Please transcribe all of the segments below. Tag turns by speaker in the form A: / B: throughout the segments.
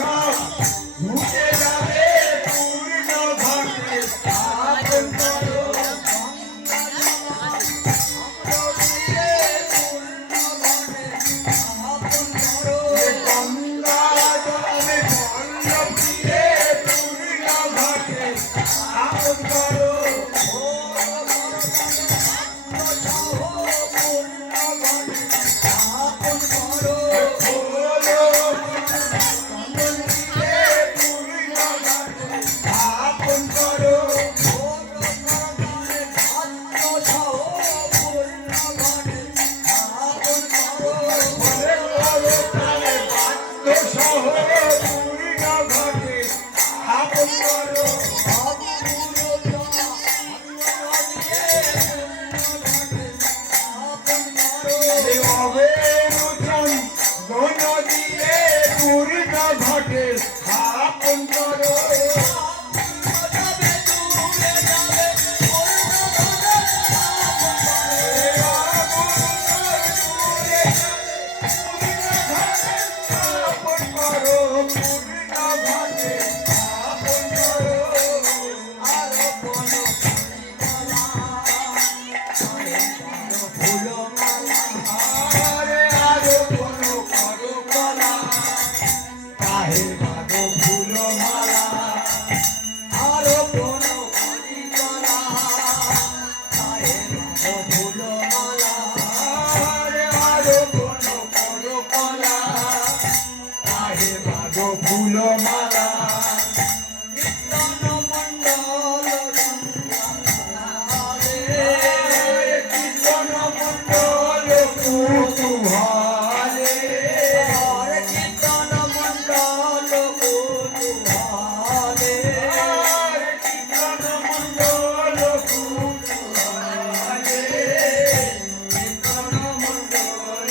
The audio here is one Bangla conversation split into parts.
A: সব ঘটে স্থাপন করো। স্থাপন করো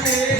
A: Amém.